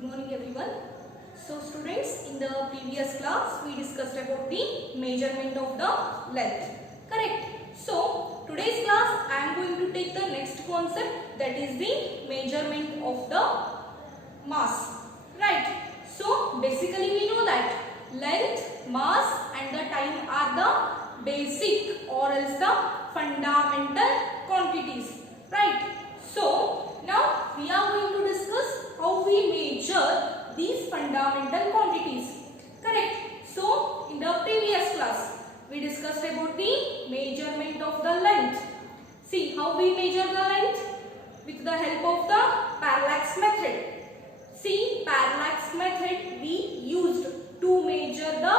Good morning everyone. So students, in the previous class we discussed about the measurement of the length. Correct. So today's class I am going to take the next concept, that is the measurement of the mass. Right. So basically we know that length, mass and the time are the basic or else the fundamental quantities. Right. So now we are going to discuss how we measure these fundamental quantities. Correct. So in the previous class we discussed about the measurement of the length. See how we measure the length with the help of the parallax method. See, parallax method we used to measure the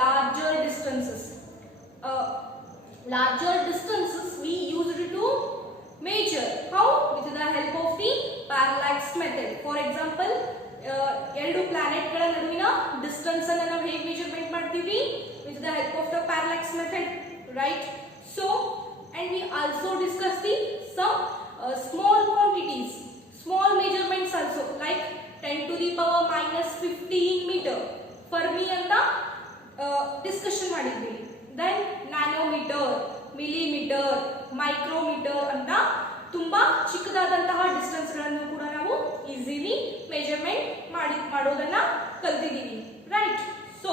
larger distances. Larger distances we used to measure. How? With the help of the parallax method. For example, ಎರಡು ಪ್ಲಾನೆಟ್ಗಳ ನಡುವಿನ distance ಅನ್ನು ನಾವು ಹೇಗೆ measurement ಮಾಡ್ತೀವಿ? With the help of the parallax method, right? So, and we also discuss the some small quantities, small measurements also, like 10 to the power minus 15 meter. Fermi ಅಂತ discussion ಮಾಡಿದ್ವಿ. Then nanometer, millimeter, micrometer ಅಂತ ತುಂಬಾ ಚಿಕ್ಕದಾದಂತಹ distance ಗಳನ್ನು ಕೂಡ ನಾವು easily measurement ಮಾಡೋದನ್ನ ಕಲಿತಿದ್ದೀವಿ. Right? So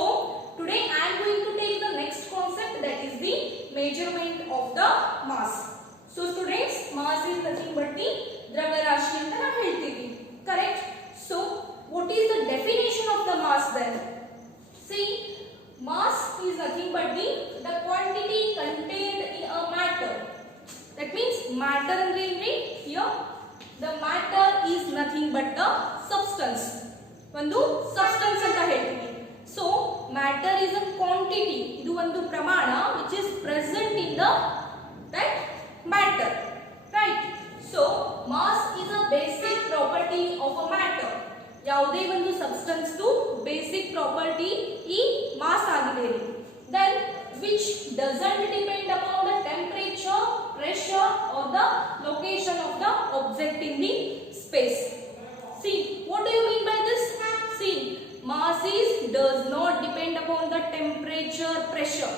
today I am going to take the next concept, that is the measurement of the mass. So students, mass is nothing but the ದ್ರವ್ಯರಾಶಿ ಅಂತ ನಾವು ಹೇಳ್ತೀವಿ. Correct? So what is the definition of the mass then? See, mass is nothing but the quantity contained in a matter. That means matter ಅಂದ್ರೆ ಏನ್ರಿ? Here the matter is nothing but the substance. ಒಂದು substance ಅಂತ ಹೇಳ್ತೀವಿ. So matter is a quantity. ಇದು ಒಂದು ಪ್ರಮಾಣ which is present in that matter. Right? So mass is a basic property of a matter. ಯಾವುದೇ ಒಂದು substance ದು basic property ಈ mass ಆಗಿದೆ. Then which doesn't depend upon the temperature, pressure or the location of the object in the space. See, what do you mean by this? See, mass does not depend upon the temperature, pressure.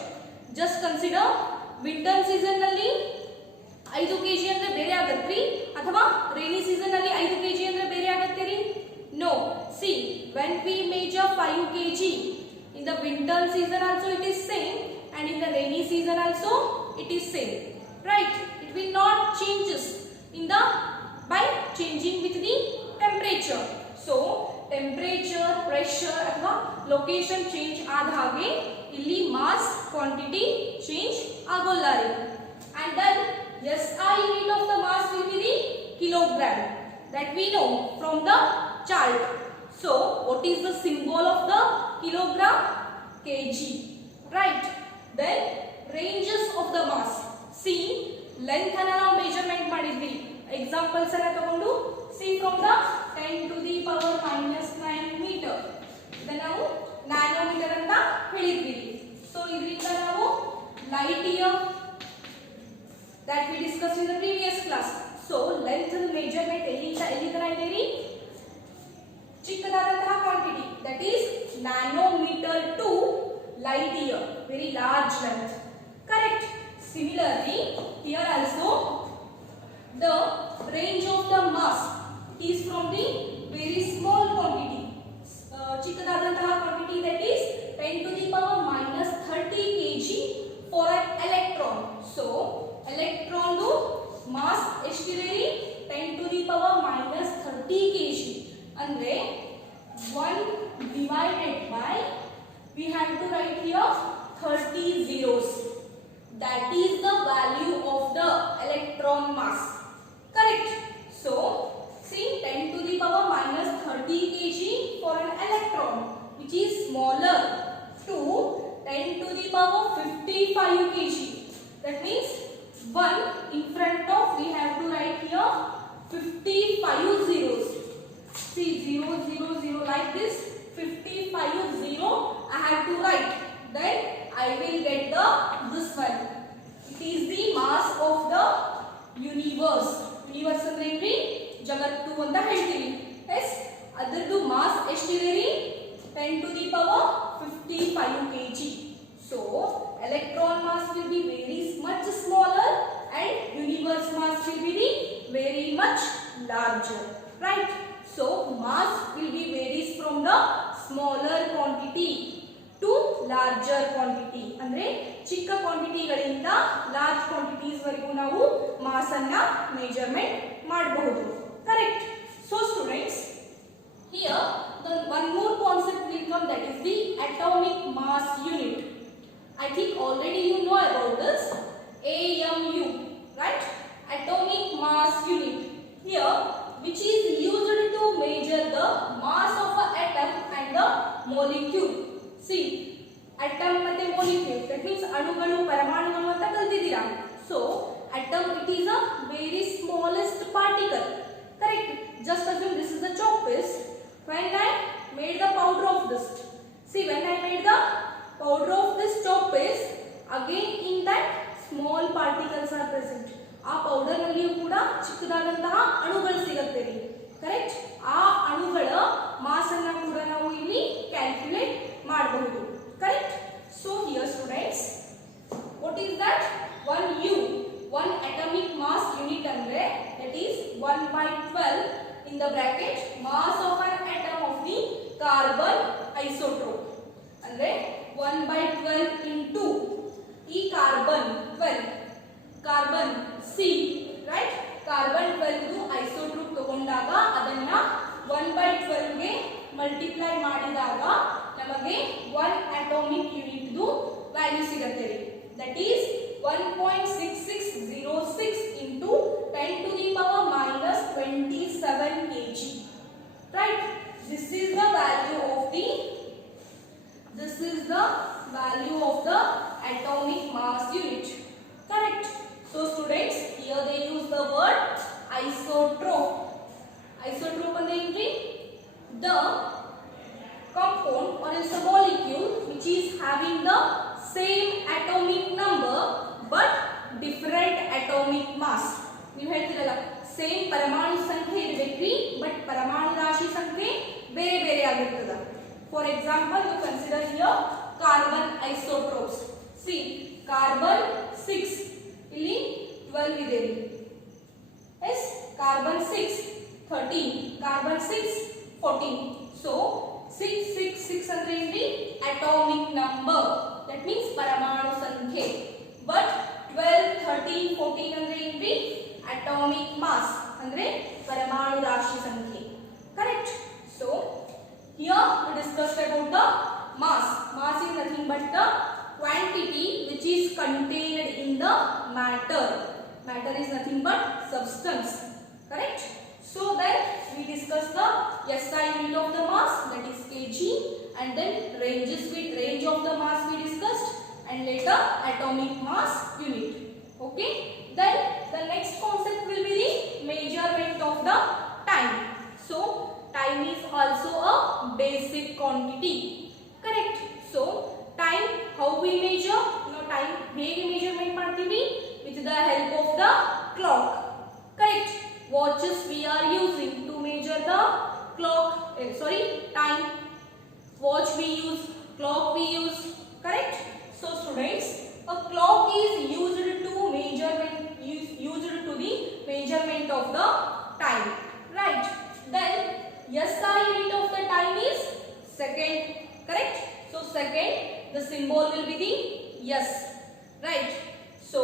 Just consider winter season ನಲ್ಲಿ 5 kg ಅಂದ್ರೆ ಬೇರೆ ಆಗತ್ರಿ, ಅಥವಾ rainy season ನಲ್ಲಿ 5 kg ಅಂದ್ರೆ ಬೇರೆ ಆಗತ್ತೀರಿ? No. See, when we measure 5 kg in the winter season also it is same, and in the rainy season also it is same. Right? It will not changes in the by changing with the temperature. So temperature, pressure ಅಥವಾ location change ಆದ ಹಾಗೆ ಇಲ್ಲಿ mass quantity change ಆಗೋಲ್ಲ ರೀ. And then SI unit of the mass will be the kilogram, that we know from the chart. So what is the symbol of the kilogram? kg. Right? Then ranges of the mass. See, length ಅನ್ನು ನಾವು measurement ಮಾಡಿದ್ವಿ. Examples ಅನ್ನು ತಗೊಂಡು see from the 10 to the power minus 9 meter ಇದನ್ನ ನಾವು nanometre ಅಂತ ಹೇಳಿದ್ವಿ. So ಇದರಿಂದ ನಾವು light year that we discussed in the previous class. So length measurement ಎಲ್ಲಿಂದ ಎಲ್ಲಿ ತನಕ ಇದೆ ರೀ? ಚಿಕ್ಕದಾದಂತಹ quantity, that is nanometer to light year, very large length. Correct? Similarly, here also the range of the mass is from the very small quantity, ಚಿಕ್ಕದಾದಂತಹ quantity, that is 10 to the power minus 30 kg for an electron. So electron ದು mass ಎಷ್ಟಿದೆ ರೀ? 10 to the power minus 30 kg. ಅಂದ್ರೆ 1 divided by, we have to write here 30 zeros. That is the value of the electron mass. Correct? So see, 10 to the power minus 30 kg for an electron, which is smaller, to 10 to the power 55 kg. That means 1 in front of, we have to write here 55 zeros. See, 0 0 0 like this, 55 0 I have to write. Then I will get this one. It is the mass of the universe. Universe ಅಂದ್ರೆ ಏನ್ರಿ? ಜಗತ್ತು ಅಂತ ಹೇಳ್ತೀವಿ. S ಅದರದ್ದು mass much is there? 10 to the power 55 kg. So electron mass will be very much smaller and universe mass will be very much larger, right? So mass will be varies from the smaller quantity to larger quantity. ಅಂದ್ರೆ ಚಿಕ್ಕ ಕ್ವಾಂಟಿಟಿಗಳಿಂದ large quantities ವರೆಗೂ ನಾವು mass ಅನ್ನ measurement ಮಾಡಬಹುದು. Correct. So students, here the one more concept will come, that is the atomic mass unit. I think already you know about this. AMU, right? Atomic mass unit. Here, which is used to measure the mass of an atom and the molecule. See, atom ಮತ್ತೆ molecule, that means ಅಣುಗಳು ಪರಮಾಣುಗಳು ಅಂತ ಕಲ್ತಿದ್ದೀರಾ. So atom, it is a very smallest particle. Correct. Just assume this is the chalk paste. When I made the powder of this, see, when I made the powder of this chalk paste, again in that small particles are present. ಆ powder ನಲ್ಲಿಯೂ ಕೂಡ ಚಿಕ್ಕದಾದಂತಹ ಅಣುಗಳು ಸಿಗುತ್ತೆ. Correct. ಆ ಅಣುಗಳ mass ಅನ್ನು ಕೂಡ ನಾವು ಇಲ್ಲಿ ಕ್ಯಾಲ್ಕುಲೇಟ್ ಮಾಡಬಹುದು. Correct. So here students, what is that? 1U, 1 atomic mass unit ಅಂದ್ರೆ that is 1/12 in the bracket mass of an atom of the carbon isotope. ಅಂದ್ರೆ 1/12 into ಈ carbon 12, carbon C, right? Carbon 12 ಐಸೋಟ್ರೋಪ್ ತಗೊಂಡಾಗ ಅದನ್ನ 1/12 ಗೆ multiply ಮಾಡಿದಾಗ ನಮಗೆ 1 atomic unit ದು value ಸಿಗುತ್ತೆ. That is 1.6606 into 10 to the power minus 27 kg. Right? This is the value of the atomic mass unit. Correct. So students, here they use the word isotope. Isotope ಅಂದ್ರೆ ಏನ್ರಿ? The compound or else a molecule which is having the same atomic number but different atomic mass. ನೀವು ಹೇಳ್ತಿರಲ್ಲ, same ಪರಮಾಣು ಸಂಖ್ಯೆ ಇರಬೇಕ್ರಿ, but ಪರಮಾಣು ರಾಶಿ ಸಂಖ್ಯೆ ಬೇರೆ ಬೇರೆ ಆಗಿರ್ತದ. For example, you consider here carbon isotopes. See, carbon 6, ಇಲ್ಲಿ 12 ಇದೆ. Yes, carbon 6 13, carbon 6 14. So 666 ಅಂದ್ರೆ ಏನ್ರಿ? Atomic number. That means ಪರಮಾಣು ಸಂಖ್ಯೆ. But 12 13 14 ಅಂದ್ರೆ ಏನ್ರಿ? Atomic mass ಅಂದ್ರೆ ಪರಮಾಣು ರಾಶಿ ಸಂಖ್ಯೆ. Correct. So here we discussed about the mass. Mass is nothing but the quantity which is contained in the matter. Matter is nothing but substance. Correct. So then we discussed the SI unit of the mass, that is kg, and then range of the mass we discussed, and later atomic mass unit. Okay. Then the next concept will be the measurement of the time. So time is also a basic quantity. Correct. So time, how we measure? Time ಹೇಗೆ measurement ಮಾಡ್ತೀವಿ? With the help of the clock. Correct. Watches we are using to measure the clock. Time. Watch we use, clock we use. Correct. So students, a clock is used to the measurement of the time. Right. Then SI unit of the time is second. Correct. So second, the symbol will be the S. Right. So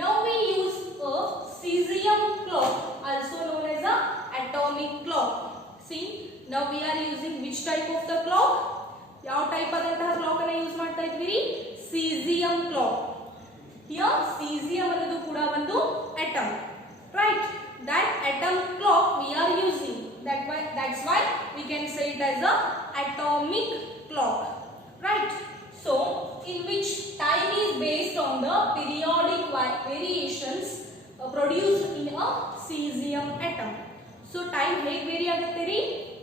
now we use a cesium clock, also known as a atomic clock. See, now we are using which type of the clock? ಯಾವ type ಆದಂತಹ clock ಅನ್ನು use ಮಾಡ್ತಾ ಇದ್ವಿ? cesium clock. Here cesium ಅನ್ನೋದು ಕೂಡ ಒಂದು atom. Right. That atom clock we are using. That's why we can say it as a atomic clock. Right. So in which time is based on the periodic variations produced in a cesium atom. So time ಹೇಗೆ very ಆಗುತ್ತೆ ರೀ?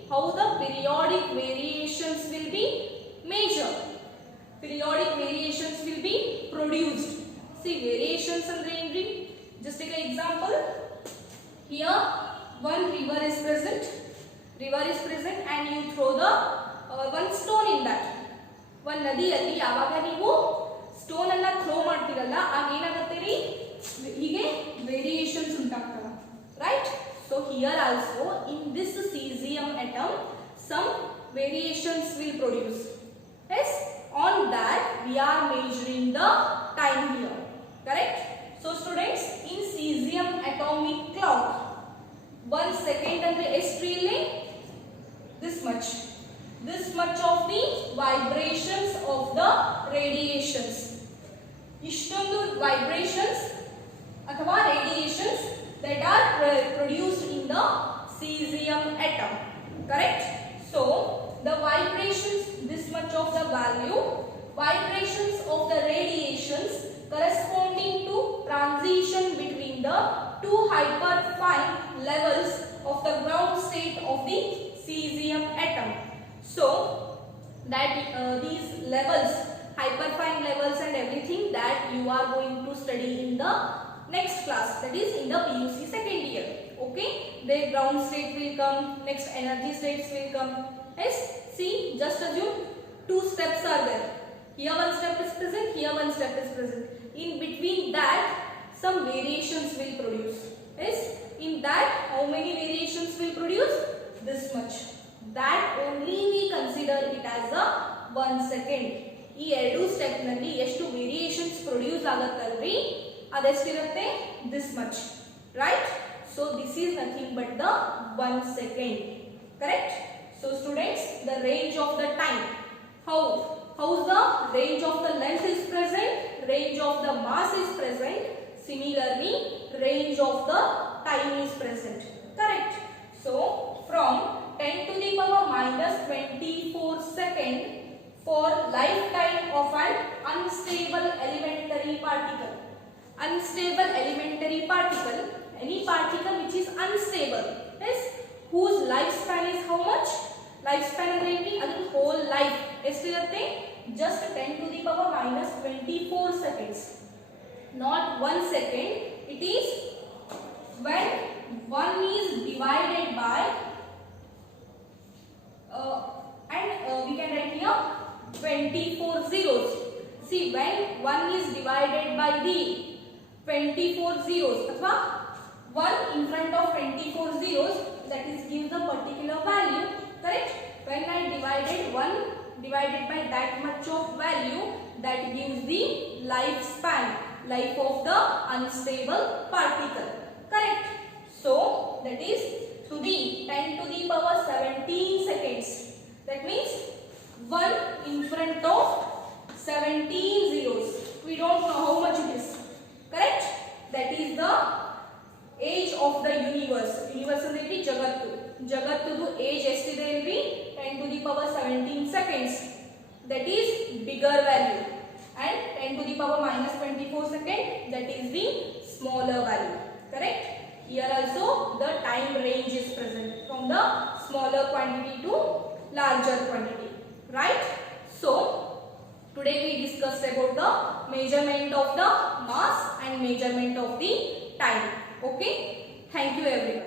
How the periodic variations will be measured. Periodic variations will be produced. See, variations ಅಂದ್ರೆ ಏನ್ರಿ? Just take an example. Here one river is present and and you throw the one stone in that. ಒಂದು ನದಿಯಲ್ಲಿ ಯಾವಾಗ ನೀವು stone ಅನ್ನ throw ಮಾಡ್ತೀರಲ್ಲ ಆಗ ಏನಾಗುತ್ತೆ ರೀ, ಹೀಗೆ ವೇರಿಯೇಷನ್ಸ್ ಉಂಟಾಗ್ತವೆ, right? So here also in this cesium atom some variations will produce. Yes, on that we are measuring the time here, correct? So students, in cesium atomic clock 1 second ಅಂದ್ರೆ ಎಷ್ಟು ಇಲ್ಲಿ this much of the vibrations of the radiations. ಇಷ್ಟೊಂದು vibrations ಅಥವಾ radiations that are produced in the cesium atom, correct? So the vibrations, this much of the value, vibrations of the radiations corresponding to transition between the two hyperfine levels of the ground state of the cesium atom. So that these levels, hyperfine levels and everything, that you are going to study in the next class, that is in the PUC second year. Okay, the ground state will come, next energy states will come. Yes, see, just assume two steps are there. Here one step is present, here one step is present. In between that some variations will produce. Yes, in that how many variations will produce? This much. That only we consider it as a 1 second. ಈ ಎರಡು step ನಲ್ಲಿ ಎಷ್ಟು variations produce ಆಗುತ್ತಲ್ರಿ, ಅದೆಷ್ಟಿರುತ್ತೆ? This much, right? So this is nothing but the 1 second, correct? So students, the range of the time, how's the range of the length is present, range of the mass is present, similarly range of the time is present, correct? So from 10 to the power minus 24 second for lifetime of an unstable elementary particle. Unstable elementary particle, any particle which is unstable, yes, whose lifespan is how much? Lifespan ಅಂದ್ರೆ ಏನು? ಅದು whole life ಎಷ್ಟಿರುತ್ತೆ? just 10 to the power minus 24 seconds, not 1 second. It is when 1 is divided by we can write here 24 zeros. See, when 1 is divided by the 24 zeros, अथवा 1 in front of 24 zeros, that is gives a particular value, correct? When I divided 1 divided by that much of value, that gives the lifespan, life of the unstable particle, correct? So that is to the 10 to the power 17 seconds. That means 1 in front of 17 zeros. We don't know how much it is, correct? That is the age of the universe. Universe ಅಂದ್ರೆ ಜಗತ್ತು. ಜಗತ್ತುದು age ಎಷ್ಟಿದೆ ಅಂದ್ರೆ 10 to the power 17 seconds. That is bigger value. And 10 to the power minus 24 second, that is the smaller value, correct? Here also the time range is present from the smaller quantity to larger quantity, right? So today we discussed about the measurement of the mass and measurement of the time. Okay, thank you everyone.